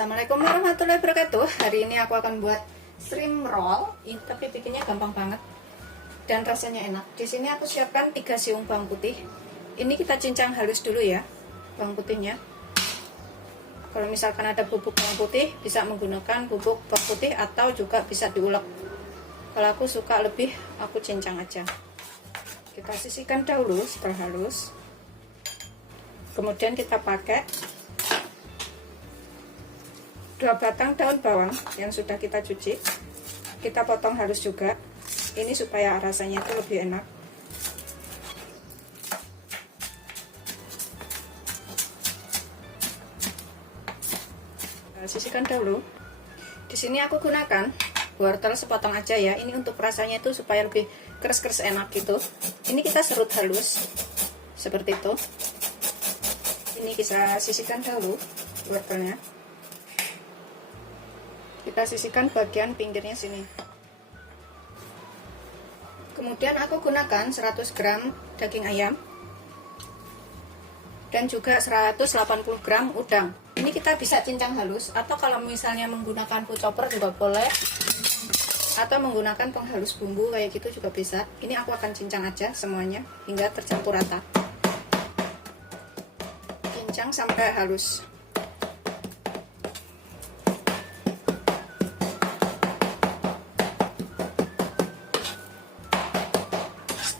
Assalamualaikum warahmatullahi wabarakatuh. Hari ini aku akan buat shrimp roll. Tapi bikinnya gampang banget dan rasanya enak. Di sini aku siapkan 3 siung bawang putih. Ini kita cincang halus dulu ya bawang putihnya. Kalau misalkan ada bubuk bawang putih, bisa menggunakan bubuk bawang putih atau juga bisa diulek. Kalau aku suka lebih, aku cincang aja. Kita sisihkan dahulu setelah halus. Kemudian kita pakai 2 batang daun bawang yang sudah kita cuci, kita potong halus juga. Ini supaya rasanya itu lebih enak. Sisihkan dahulu. Di sini aku gunakan wortel sepotong aja ya. Ini untuk rasanya itu supaya lebih keras-keras enak gitu. Ini kita serut halus seperti itu. Ini kita sisihkan dahulu wortelnya. Kita sisihkan bagian pinggirnya sini. Kemudian aku gunakan 100 gram daging ayam dan juga 180 gram udang. Ini kita bisa cincang halus, atau kalau misalnya menggunakan food chopper juga boleh, atau menggunakan penghalus bumbu kayak gitu juga bisa. Ini aku akan cincang aja semuanya hingga tercampur rata. Cincang sampai halus.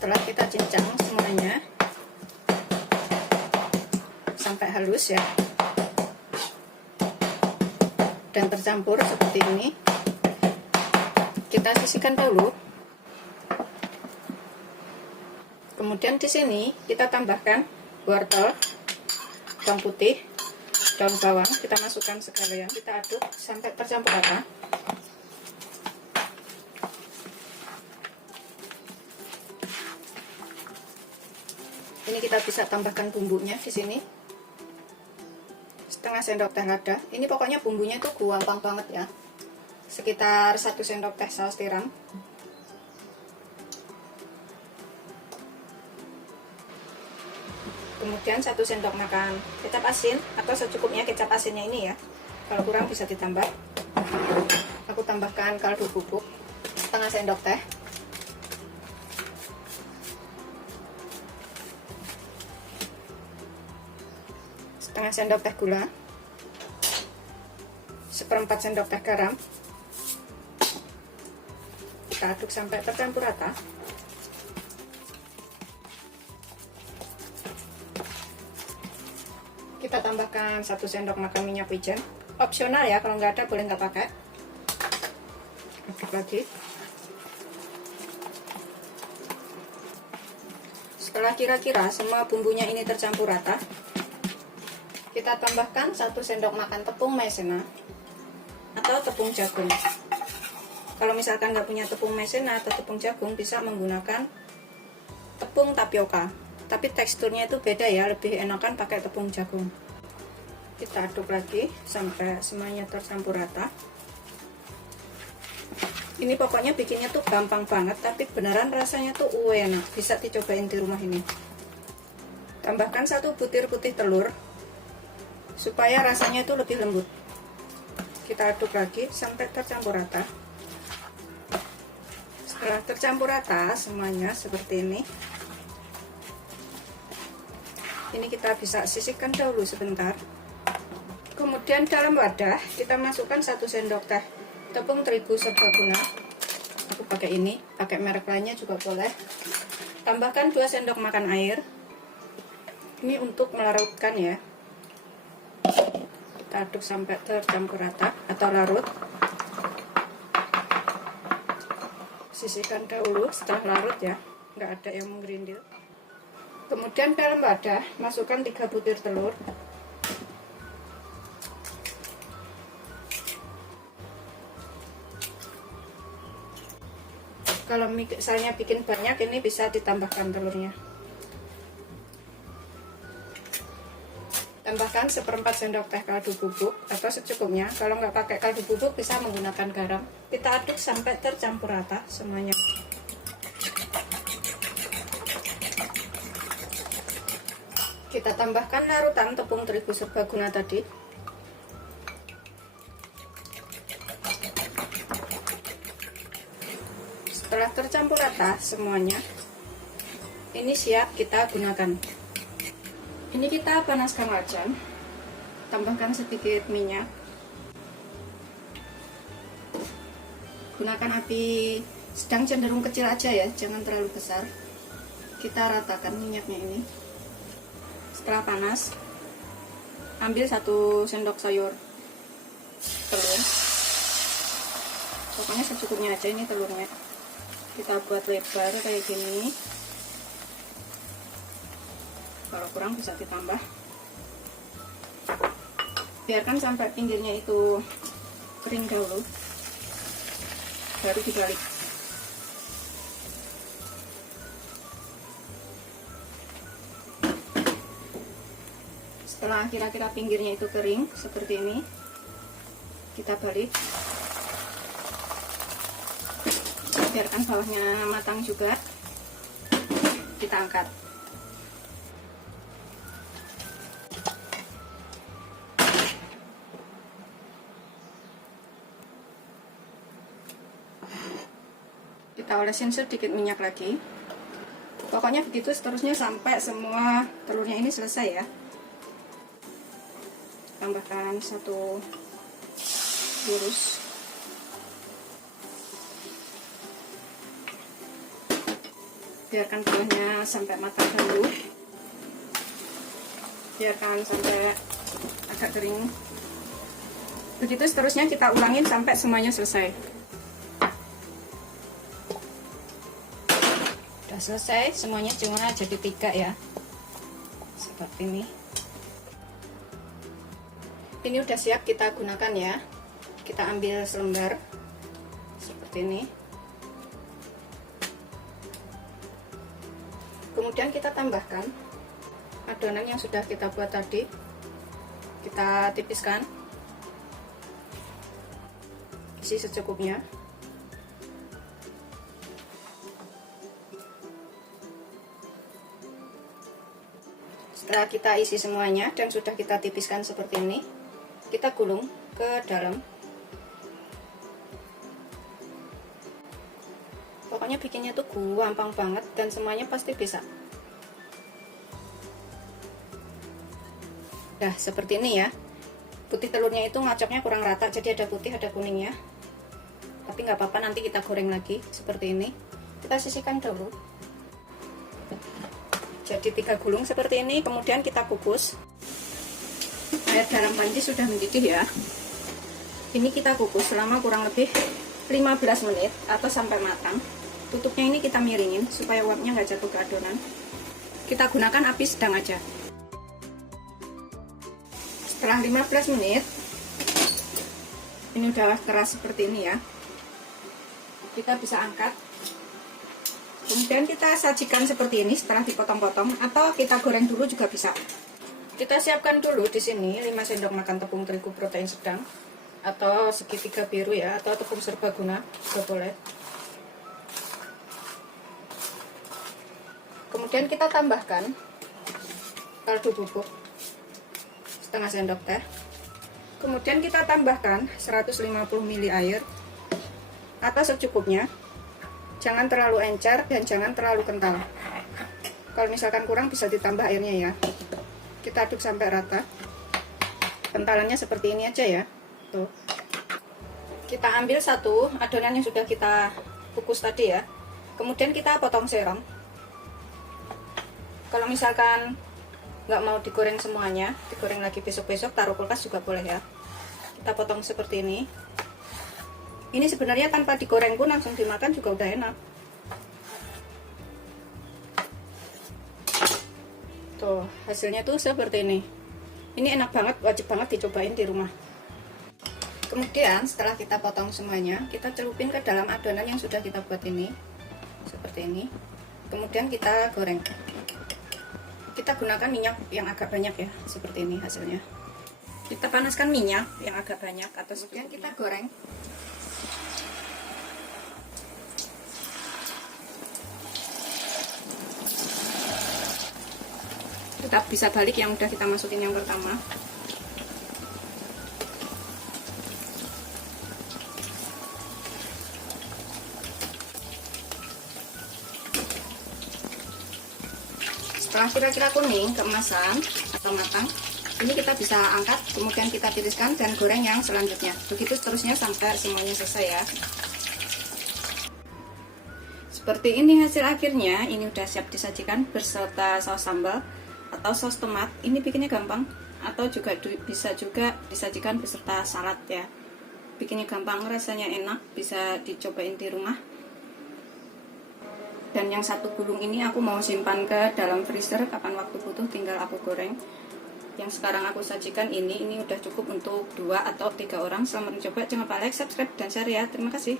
Setelah kita cincang semuanya sampai halus ya dan tercampur seperti ini, kita sisihkan dulu. Kemudian di sini kita tambahkan wortel, bawang putih, daun bawang, kita masukkan sekalian, kita aduk sampai tercampur rata. Ini kita bisa tambahkan bumbunya di sini. Setengah sendok teh lada. Ini pokoknya bumbunya itu gampang banget ya. Sekitar 1 sendok teh saus tiram. Kemudian 1 sendok makan kecap asin atau secukupnya kecap asinnya ini ya. Kalau kurang bisa ditambah. Aku tambahkan kaldu bubuk setengah sendok teh. Setengah sendok teh gula, 1/4 sendok teh garam. Kita aduk sampai tercampur rata. Kita tambahkan 1 sendok makan minyak wijen, opsional ya, kalau nggak ada boleh nggak pakai. Aduk lagi. Setelah kira-kira semua bumbunya ini tercampur rata, kita tambahkan 1 sendok makan tepung maizena atau tepung jagung. Kalau misalkan nggak punya tepung maizena atau tepung jagung, bisa menggunakan tepung tapioka. Tapi teksturnya itu beda ya, lebih enakan pakai tepung jagung. Kita aduk lagi sampai semuanya tercampur rata. Ini pokoknya bikinnya tuh gampang banget, tapi beneran rasanya tuh enak. Bisa dicobain di rumah ini. Tambahkan 1 butir putih telur supaya rasanya itu lebih lembut. Kita aduk lagi sampai tercampur rata. Setelah tercampur rata semuanya seperti ini kita bisa sisihkan dahulu sebentar. Kemudian dalam wadah kita masukkan 1 sendok teh tepung terigu serbaguna. Aku pakai ini, pakai merek lainnya juga boleh. Tambahkan 2 sendok makan air. Ini untuk melarutkan ya. Kita aduk sampai tercampur rata atau larut. Sisihkan dahulu setelah larut ya, nggak ada yang menggerindil. Kemudian dalam wadah masukkan 3 butir telur. Kalau misalnya bikin banyak, ini bisa ditambahkan telurnya. Tambahkan 1/4 sendok teh kaldu bubuk atau secukupnya. Kalau nggak pakai kaldu bubuk bisa menggunakan garam. Kita aduk sampai tercampur rata semuanya. Kita tambahkan larutan tepung terigu serbaguna tadi. tercampur rata semuanya, ini siap kita gunakan. Ini kita panaskan wajan, tambahkan sedikit minyak, gunakan api sedang cenderung kecil aja ya, jangan terlalu besar. Kita ratakan minyaknya ini. Setelah panas, ambil 1 sendok sayur telur, pokoknya secukupnya aja. Ini telurnya kita buat lebar kayak gini, kalau kurang bisa ditambah. Biarkan sampai pinggirnya itu kering dahulu, baru dibalik. Setelah kira-kira pinggirnya itu kering seperti ini, kita balik. Biarkan bawahnya matang juga, kita angkat. Kita olesin sedikit minyak lagi. Pokoknya begitu seterusnya sampai semua telurnya ini selesai ya. Tambahkan 1 lurus. Biarkan bawahnya sampai matang dulu. Biarkan sampai agak kering. Begitu seterusnya kita ulangin sampai semuanya selesai. Udah selesai semuanya, cuma jadi 3 ya, seperti ini. Ini udah siap kita gunakan ya. Kita ambil selembar seperti ini. Kemudian kita tambahkan adonan yang sudah kita buat tadi. Kita tipiskan, isi secukupnya. Setelah kita isi semuanya dan sudah kita tipiskan seperti ini, kita gulung ke dalam. Pokoknya bikinnya tuh gampang banget dan semuanya pasti bisa. Nah, seperti ini ya. Putih telurnya itu ngacoknya kurang rata, jadi ada putih ada kuningnya. Tapi nggak apa-apa, nanti kita goreng lagi seperti ini. Kita sisihkan dulu. Jadi 3 gulung seperti ini, kemudian kita kukus. Air dalam panci sudah mendidih ya. Ini kita kukus selama kurang lebih 15 menit atau sampai matang. Tutupnya ini kita miringin supaya uapnya nggak jatuh ke adonan. Kita gunakan api sedang aja. Setelah 15 menit, ini udah keras seperti ini ya. Kita bisa angkat. Kemudian kita sajikan seperti ini setelah dipotong-potong, atau kita goreng dulu juga bisa. Kita siapkan dulu di sini 5 sendok makan tepung terigu protein sedang atau segitiga biru ya, atau tepung serbaguna juga boleh. Kemudian kita tambahkan kaldu bubuk setengah sendok teh. Kemudian kita tambahkan 150 ml air atau secukupnya. Jangan terlalu encer dan jangan terlalu kental. Kalau misalkan kurang bisa ditambah airnya ya. Kita aduk sampai rata. Kentalannya seperti ini aja ya. Tuh. Kita ambil 1 adonan yang sudah kita kukus tadi ya. Kemudian kita potong serong. Kalau misalkan nggak mau digoreng semuanya, digoreng lagi besok-besok, taruh kulkas juga boleh ya. Kita potong seperti ini. Ini sebenarnya tanpa digoreng pun langsung dimakan juga udah enak. Tuh, hasilnya tuh seperti ini. Ini enak banget, wajib banget dicobain di rumah. Kemudian setelah kita potong semuanya, kita celupin ke dalam adonan yang sudah kita buat ini. Seperti ini. Kemudian kita goreng. Kita gunakan minyak yang agak banyak ya, seperti ini hasilnya. Kita panaskan minyak yang agak banyak atau kemudian kita goreng. Kita bisa balik yang udah kita masukin yang pertama. kira-kira kuning keemasan atau matang, ini kita bisa angkat, kemudian kita tiriskan dan goreng yang selanjutnya. Begitu seterusnya sampai semuanya selesai ya. Seperti ini hasil akhirnya. Ini udah siap disajikan beserta saus sambal atau saus tomat. Ini bikinnya gampang, atau juga bisa juga disajikan beserta salad ya. Bikinnya gampang, rasanya enak, bisa dicobain di rumah. Dan yang satu gulung ini aku mau simpan ke dalam freezer, kapan waktu butuh tinggal aku goreng. Yang sekarang aku sajikan ini udah cukup untuk 2 atau 3 orang. Selamat mencoba, jangan lupa like, subscribe, dan share ya. Terima kasih.